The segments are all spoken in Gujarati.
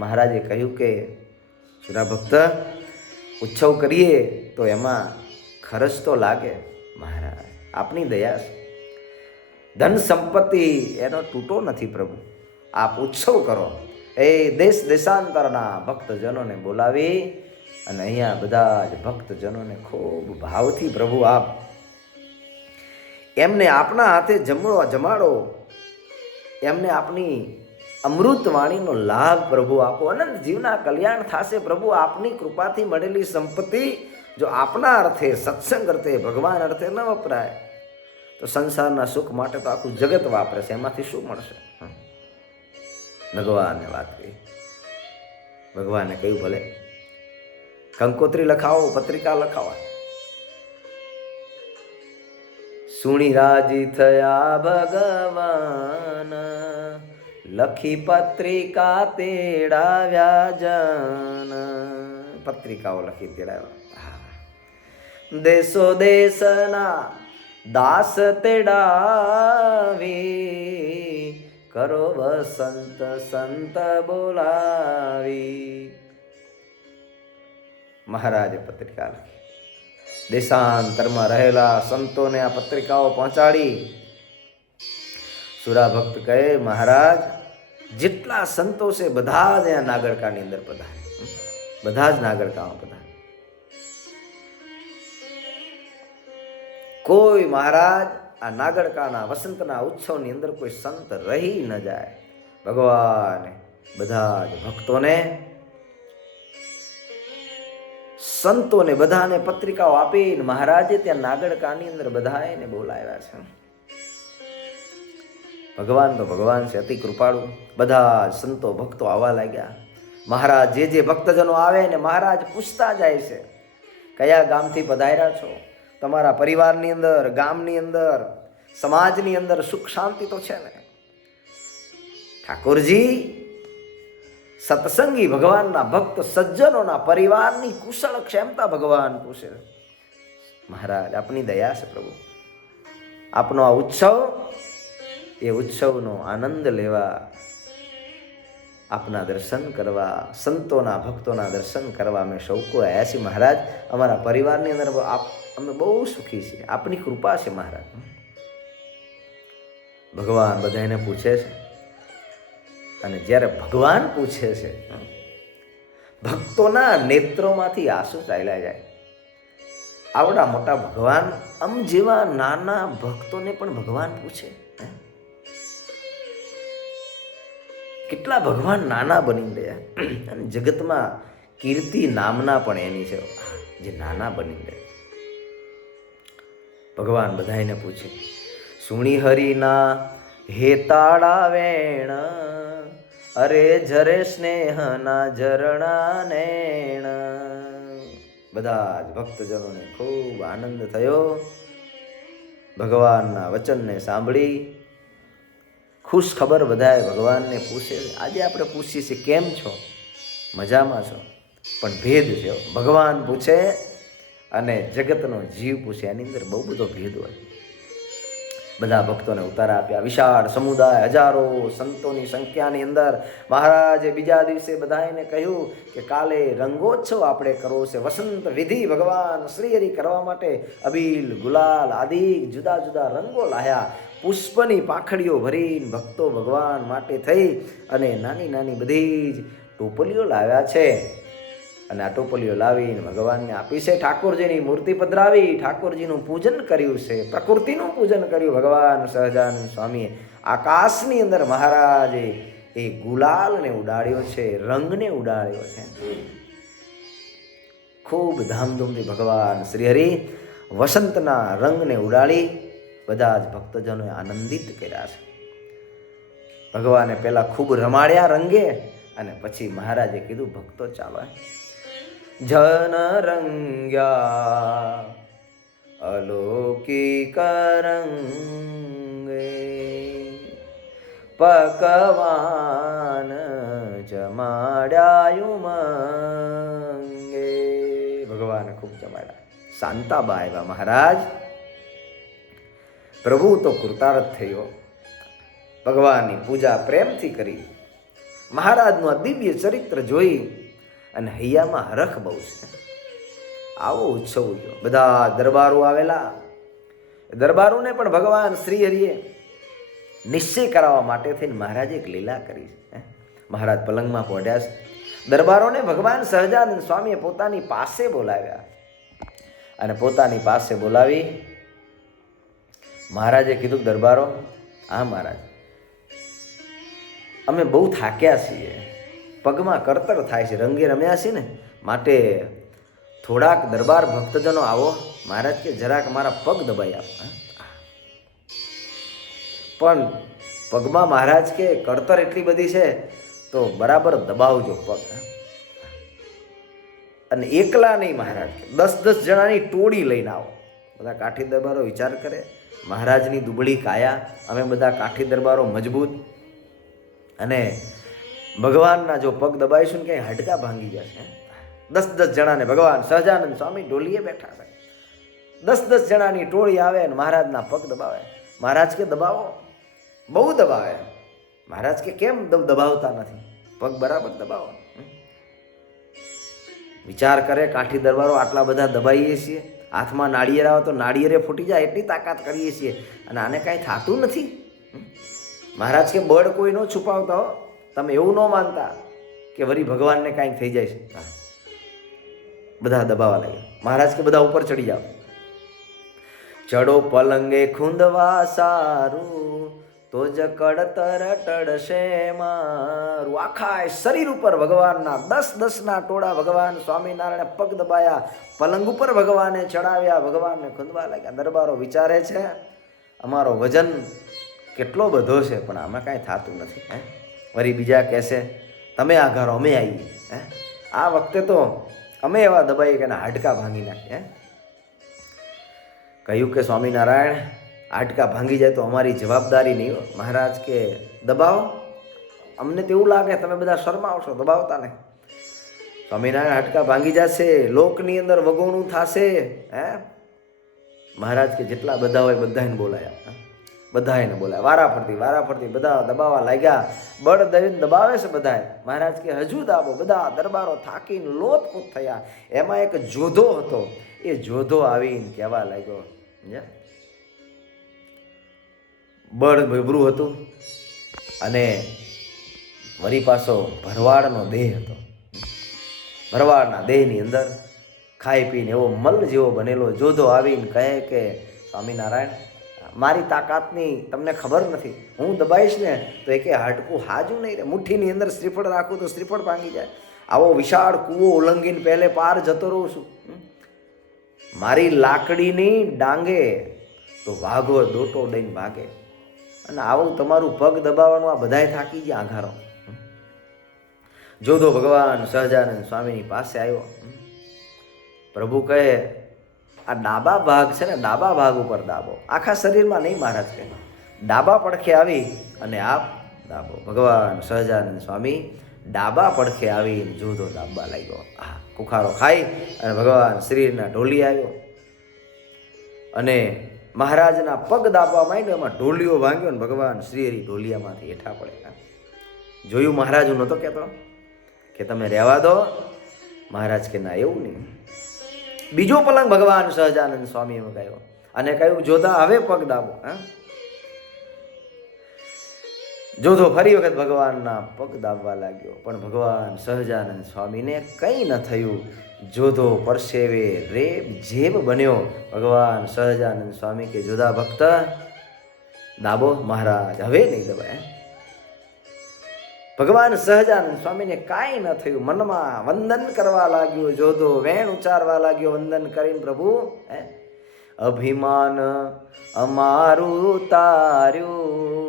મહારાજે કહ્યું કે સુરા ભક્ત, ઉત્સવ કરીએ તો એમાં ખર્ચ તો લાગે, મહારાજ, આપની દયા છે. ધન સંપત્તિ એનો તૂટો નથી પ્રભુ. આપ ઉત્સવ કરો. એ દેશ દેશાંતરના ભક્તજનોને બોલાવી અને અહીંયા બધા જ ભક્તજનોને ખૂબ ભાવથી, પ્રભુ, આપ એમને આપના હાથે જમણો જમાડો. એમને આપની અમૃત વાણીનો લાભ પ્રભુ આપો. અનંત જીવના કલ્યાણ થશે પ્રભુ. આપની કૃપાથી મળેલી સંપત્તિ જો આપના અર્થે, સત્સંગ અર્થે, ભગવાન અર્થે ન વપરાય, તો સંસારના સુખ માટે તો આખું જગત વાપરે છે. એમાંથી શું મળશે? ભગવાને વાત કરી. ભગવાને કહ્યું, ભલે, કંકોત્રી લખાવો, પત્રિકા લખાવો. સુણી રાજી થયા ભગવાન. લખી પત્રિકા તેડાવ્યા જન. પત્રિકાઓ લખી તેડાવ્યા. દેશો દેશના દાસ તેડાવી, કરો વસંત સંત બોલાવી. મહારાજે પત્રિકા લખી. દેશાંતરમાં રહેલા સંતોને આ પત્રિકાઓ પહોંચાડી. સુરા ભક્ત કહે, મહારાજ જેટલા સંતો છે બધા જ અહીંયા નાગરકાની અંદર પધારે. બધા જ નાગરકામાં પધારે. કોઈ મહારાજ આ નાગરકાના વસંતના ઉત્સવની અંદર કોઈ સંત રહી ન જાય. ભગવાને બધા જ ભક્તોને, સંતોને બધાને પત્રિકાઓ આપીને મહારાજે ત્યાં નાગરકાની અંદર બધાને બોલાવ્યા છે. ભગવાન તો ભગવાન છે, અતિ કૃપાળુ. બધા સંતો ભક્તો આવવા લાગ્યા. મહારાજ જે જે ભક્તજનો આવે ને મહારાજ પૂછતા જાય છે, કયા ગામથી પધાર્યા છો? તમારા પરિવારની અંદર, ગામની અંદર, સમાજની અંદર સુખ શાંતિ તો છે ને? ઠાકોરજી, સત્સંગી ભગવાનના ભક્ત સજ્જનોના પરિવારની કુશળ ક્ષમતા ભગવાન પૂછે. મહારાજ, આપની દયા છે પ્રભુ. આપનો આ ઉત્સવ એ ઉત્સવનો આનંદ લેવા, આપના દર્શન કરવા, સંતોના, ભક્તોના દર્શન કરવા અમે શૌકો આવ્યા છીએ. મહારાજ, અમારા પરિવારની અંદર આપ, અમે બહુ સુખી છીએ. આપની કૃપા છે મહારાજ. ભગવાન બધાને પૂછે છે. અને જ્યારે ભગવાન પૂછે છે, ભક્તોના નેત્રોમાંથી આંસુ ચાલ્યા જાય. આવડા મોટા ભગવાન આમ જેવા નાના ભક્તોને પણ ભગવાન પૂછે. કેટલા ભગવાન નાના બની ગયા અને જગતમાં કીર્તિ નામના પણ એની છે. જે નાના બની ગયા ભગવાન બધાને પૂછે, સુણી હરિના હેતાળા વેણ? અરે જરે સ્નેહના ઝરણા નેણ? બધા જ ભક્તજનોને ખૂબ આનંદ થયો. ભગવાનના વચનને સાંભળી ખુશ ખબર બધાએ ભગવાનને પૂછે આજે આપણે પૂછીએ છીએ, કેમ છો? મજામાં છો? પણ ભેદ છે. ભગવાન પૂછે અને જગતનો જીવ પૂછે. એની અંદર બહુ બધો ભેદ હોય. બધા ભક્તોને ઉતારા આપ્યા. વિશાળ સમુદાય, હજારો સંતોની સંખ્યાની અંદર મહારાજે બીજા દિવસે બધાને કહ્યું કે કાલે રંગોત્સવ આપણે કરવો છે. વસંત વિધિ ભગવાન શ્રીહરિ કરવા માટે અબીલ, ગુલાલ આદિ જુદા જુદા રંગો લાયા. પુષ્પની પાંખડીઓ ભરીને ભક્તો ભગવાન માટે થઈ અને નાની નાની બધી જ ટોપલીઓ લાવ્યા છે. અને આ ટોપલીઓ લાવીને ભગવાનને આપી છે. ઠાકોરજીની મૂર્તિ પધરાવી, ઠાકોરજીનું પૂજન કર્યું છે. પ્રકૃતિનું પૂજન કર્યું ભગવાન સહજાનંદ સ્વામીએ. આકાશની અંદર મહારાજે એ ગુલાલને ઉડાડ્યો છે, રંગને ઉડાડ્યો છે. ખૂબ ધામધૂમથી ભગવાન શ્રીહરિ વસંતના રંગને ઉડાડી બધા જ ભક્તજનોએ આનંદિત કર્યા છે. ભગવાને પહેલાં ખૂબ રમાડ્યા રંગે અને પછી મહારાજે કીધું, ભક્તો ચાલો જન રંગ્યા અલૌકિક રંગે પકવાન જમાડાયું મંગે. ભગવાને ખૂબ જમાડ્યા. શાંતાબા આવ્યા મહારાજ. પ્રભુ તો કૃતાર્થ થયો. ભગવાનની પૂજા પ્રેમથી કરી. મહારાજનું આ દિવ્ય ચરિત્ર જોઈ અને હૈયામાં હરખ બહુ છે. આવો ઉત્સવ ઉજવ્યો બધા દરબારો આવેલા. દરબારોને પણ ભગવાન શ્રી હરિએ નિશ્ચય કરાવવા માટે થઈને મહારાજે એક લીલા કરી છે મહારાજ પલંગમાં પહોંચ્યા છે. દરબારોને ભગવાન સહજાનંદ સ્વામીએ પોતાની પાસે બોલાવ્યા. અને પોતાની પાસે બોલાવી મહારાજે કીધું દરબારો, હા મહારાજ. અમે બહુ થાક્યા છીએ. પગમાં કરતર થાય છે. રંગે રમ્યા છીએ ને. માટે થોડાક દરબાર ભક્તજનો આવો. મહારાજ કે જરાક મારા પગ દબાઈ આપ પણ પગમાં મહારાજ કે કરતર એટલી બધી છે તો બરાબર દબાવજો પગ. અને એકલા નહીં મહારાજ દસ દસ જણાની ટોળી લઈને આવો. બધા કાઠી દરબારો વિચાર કરે. મહારાજની દુબળી કાયા, અમે બધા કાઠી દરબારો મજબૂત. અને ભગવાનના જો પગ દબાઈશું ને ક્યાંય હાડકા ભાંગી જશે દસ દસ જણાને ભગવાન સહજાનંદ સ્વામી ડોલીએ બેઠા છે. દસ દસ જણાની ટોળી આવે અને મહારાજના પગ દબાવે. મહારાજ કે, દબાવો. બહુ દબાવે. મહારાજ કે, કેમ દબાવતા નથી. પગ બરાબર દબાવો. વિચાર કરે, કાઠી દરબારો આટલા બધા દબાઈએ છીએ. હાથમાં નાળિયેર આવે તો નાળિયેરે ફૂટી જાય એટલી તાકાત કરીએ છીએ. અને આને કાંઈ થતું નથી. મહારાજ કે બળ કોઈ ન છુપાવતા હો. તમે એવું ન માનતા કે વરી ભગવાનને કાંઈક થઈ જાય છે. બધા દબાવા લાગ્યા. મહારાજ કે બધા ઉપર ચડી જાઓ. ચડો પલંગે ખૂંદવા સારું. તો જ તરટડશે મારું. આખા શરીર ઉપર ભગવાનના, દસ દસના ટોળા ભગવાન સ્વામિનારાયણે પગ દબાયા, પલંગ ઉપર ભગવાને ચડાવ્યા, ભગવાનને ખૂંદવા લાગ્યા. દરબારો વિચારે છે, અમારો વજન કેટલો બધો છે, પણ આમાં કાંઈ થતું નથી, હે? વરી બીજા કહેશે, તમે આ ઘરો અમે આવીએ. હે? આ વખતે તો અમે એવા દબાઈએ કે હાડકા ભાંગી નાખીએ કહ્યું કે, સ્વામિનારાયણ હાડકા ભાંગી જાય તો અમારી જવાબદારી નહીં મહારાજ કે, દબાવો. અમને તો એવું લાગે, તમે બધા શરમાવશો, દબાવતા ને સ્વામિનારાયણ હાડકા ભાંગી જશે, લોકની અંદર વગોણું થશે, હે? મહારાજ કે, જેટલા બધા હોય બધાને બોલાયા? બધાને બોલાયા. વારા ફરતી વારા ફરતી, બધા દબાવવા લાગ્યા. બળ દઈને દબાવે છે બધાએ મહારાજ કે, હજુ દાબો. બધા દરબારો થાકીને લોતપૂત થયા. એમાં એક જોધો હતો. એ જોધો આવીને કહેવા લાગ્યો. સમજ્યા? બળ ભભરું હતું અને વરી પાછો ભરવાડનો દેહ હતો. ભરવાડના દેહની અંદર ખાઈ પીને એવો મલ જેવો બનેલો, જોધો આવીને કહે કે, સ્વામિનારાયણ, મારી તાકાતની તમને ખબર નથી. હું દબાઈશ ને તો એકે હાડકું હાજું નહીં રહે. મુઠ્ઠીની અંદર શ્રીફળ રાખું તો શ્રીફળ ભાંગી જાય. આવો વિશાળ કૂવો ઉલ્લંઘીને પહેલે પાર જતો રહું છું. મારી લાકડીની ડાંગે તો વાઘો દોટો દઈને ભાગે. અને આવું તમારું પગ દબાવવાનું આ બધાય થાકી ગયા આઘારો જોધો ભગવાન સહજાનંદ સ્વામીની પાસે આવ્યો. પ્રભુ કહે, આ ડાબા ભાગ છે ને, ડાબા ભાગ ઉપર દાબો. આખા શરીરમાં નહીં મહારાજ કહે. ડાબા પડખે આવી અને આપ દાબો. ભગવાન સહજાનંદ સ્વામી ડાબા પડખે આવીને જોધો દાબવા લાગ્યો. આ કુખારો ખાઈ અને ભગવાન શરીરના ઢોલી આવ્યો. અને મહારાજના પગ દાબવા માંડ્યો, એમાં ઢોલિયો ભાંગ્યો ને ભગવાન શ્રીહરી ઢોલિયામાંથી હેઠા પડ્યા જોયું મહારાજ હું નહોતો કહેતો? કે તમે રહેવા દો. મહારાજ કે ના, એવું નહીં. બીજો પલંગ ભગવાન સહજાનંદ સ્વામીએ મગાવ્યો અને કહ્યું જોધા હવે પગ દાબો, હા? જોધો ફરી વખત ભગવાનના પગ દાબવા લાગ્યો, પણ ભગવાન સહજાનંદ સ્વામીને કંઈ ન થયું. જોધો પરસેવે રેબ જેબ બન્યો, ભગવાન સહજાનંદ સ્વામી કે જોધા ભક્ત, દાબો મહારાજ, હવે નહીં દબાય ભગવાન સહજાનંદ સ્વામીને કાંઈ ન થયું. મનમાં વંદન કરવા લાગ્યો જોધો વેણ ઉચ્ચારવા લાગ્યો, વંદન કરીને પ્રભુ અભિમાન અમારું તાર્યું.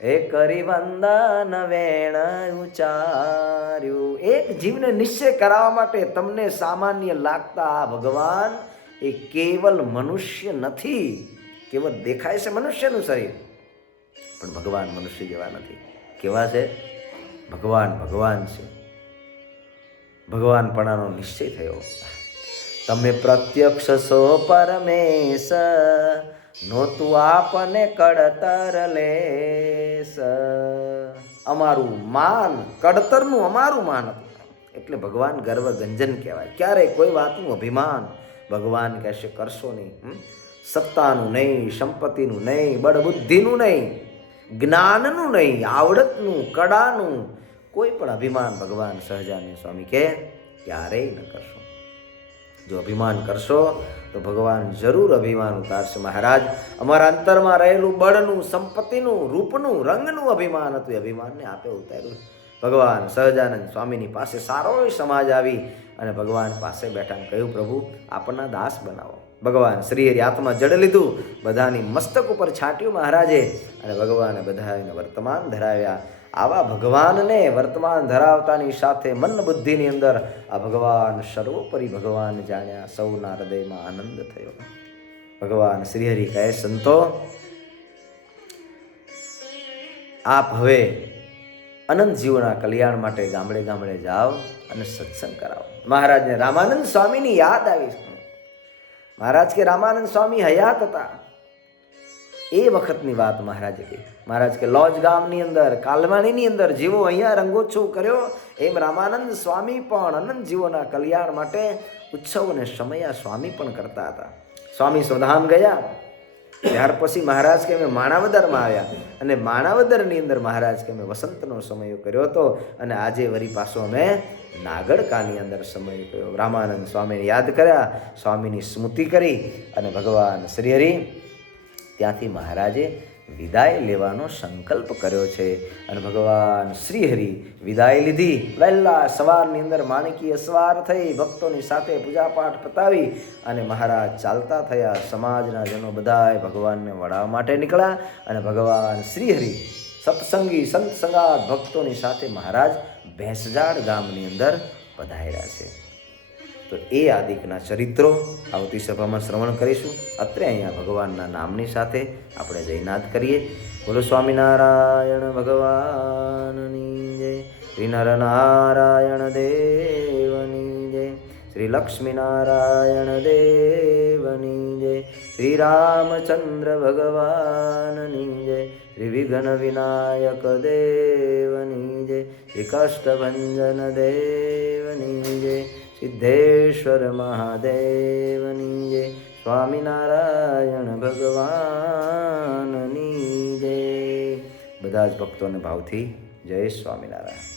એ કરી વંદન વેણ ઉચાર્યું. એક જીવને નિશ્ચય કરાવવા માટે તમને સામાન્ય લાગતા આ ભગવાન એ કેવલ મનુષ્ય નથી, કેવલ દેખાય છે મનુષ્યનું શરીર. પણ ભગવાન મનુષ્ય જેવા નથી. કેવા છે? ભગવાન ભગવાન છે. ભગવાનપણાનો નિશ્ચય થયો. તમે પ્રત્યક્ષ સો પરમેશ. નોતું આપને કડતર લેસ. અમારું માન, કડતરનું અમારું માન હતું. એટલે ભગવાન ગર્વ ગંજન કહેવાય. ક્યારેય કોઈ વાતનું અભિમાન ભગવાન કહેશે, કરશો નહીં? સત્તાનું નહીં, સંપત્તિનું નહીં, બળબુદ્ધિનું નહીં, જ્ઞાનનું નહીં, આવડતનું કડાનું કોઈ પણ અભિમાન ભગવાન સહજાનંદ સ્વામી કહે, ક્યારેય ન કરશો. જો અભિમાન કરશો, તો ભગવાન જરૂર અભિમાન ઉતારશે મહારાજ. અમારા અંતરમાં રહેલું બળનું, સંપત્તિનું, રૂપનું, રંગનું અભિમાન હતું. એ અભિમાનને આપે ઉતાર્યું. ભગવાન સહજાનંદ સ્વામીની પાસે સારો સમાજ આવી અને ભગવાન પાસે બેઠા કહ્યું, પ્રભુ, આપના દાસ બનાવો. ભગવાન શ્રીહરિ આત્મા જડ લીધું, બધાની મસ્તક ઉપર છાંટ્યું મહારાજે અને ભગવાને બધાને વર્તમાન ધરાવ્યા. આવા ભગવાનને વર્તમાન ધરાવતાની સાથે મન બુદ્ધિની અંદર આ ભગવાન સર્વોપરી ભગવાન જાણ્યા સૌના હૃદયમાં આનંદ થયો. ભગવાન શ્રીહરિ કહે, સંતો, આપ હવે અનંત જીવના કલ્યાણ માટે ગામડે ગામડે જાઓ અને સત્સંગ કરાવો. મહારાજને રામાનંદ સ્વામીની યાદ આવી. મહારાજ કે, રામાનંદ સ્વામી હયાત હતા. એ વખતની વાત મહારાજ કહી. મહારાજ કે, લોજ ગામની અંદર, કાલવાણીની અંદર જેવો અહીંયા રંગોત્સવ કર્યો. એમ રામાનંદ સ્વામી પણ અનંત જીવોના કલ્યાણ માટે ઉત્સવ અને સમયા સ્વામી પણ કરતા હતા. સ્વામી સ્વધામ ગયા. ત્યાર પછી મહારાજ કે, અમે માણાવદરમાં આવ્યા. અને માણાવદરની અંદર મહારાજ કે, અમે વસંતનો સમય કર્યો હતો અને આજે વરી પાછો અમે નાગડકાની અંદર સમય કર્યો. રામાનંદ સ્વામીને યાદ કર્યા. સ્વામીની સ્મૃતિ કરી અને ભગવાન શ્રીહરિ ત્યાંથી મહારાજે વિદાય લેવાનો સંકલ્પ કર્યો છે. અને ભગવાન શ્રીહરિ વિદાય લીધી. વહેલા સવારની અંદર માણકી સવાર થઈ, ભક્તોની સાથે પૂજાપાઠ પતાવી અને મહારાજ ચાલતા થયા. સમાજના જનો બધાય ભગવાનને વળાવવા માટે નીકળ્યા અને ભગવાન શ્રીહરિ સત્સંગી સંત સંગાત ભક્તોની સાથે મહારાજ ભેંસજાડ ગામની અંદર પધાર્યા છે. તો એ આદિકના ચરિત્રો આવતી સભામાં શ્રવણ કરીશું. અત્રે અહીંયા ભગવાનના નામની સાથે આપણે જયનાદ કરીએ. બોલો સ્વામિનારાયણ ભગવાનની જય. શ્રી નરનારાયણ દેવની જય. શ્રી લક્ષ્મીનારાયણ દેવની જય. શ્રી રામચંદ્ર ભગવાનની જય. શ્રી વિઘ્ન વિનાયક દેવની જય. શ્રી કષ્ટભંજન દેવની જય. સિદ્ધેશ્વર મહાદેવની જય સ્વામિનારાયણ ભગવાનની જય બધા જ ભક્તોને ભાવથી જય સ્વામિનારાયણ.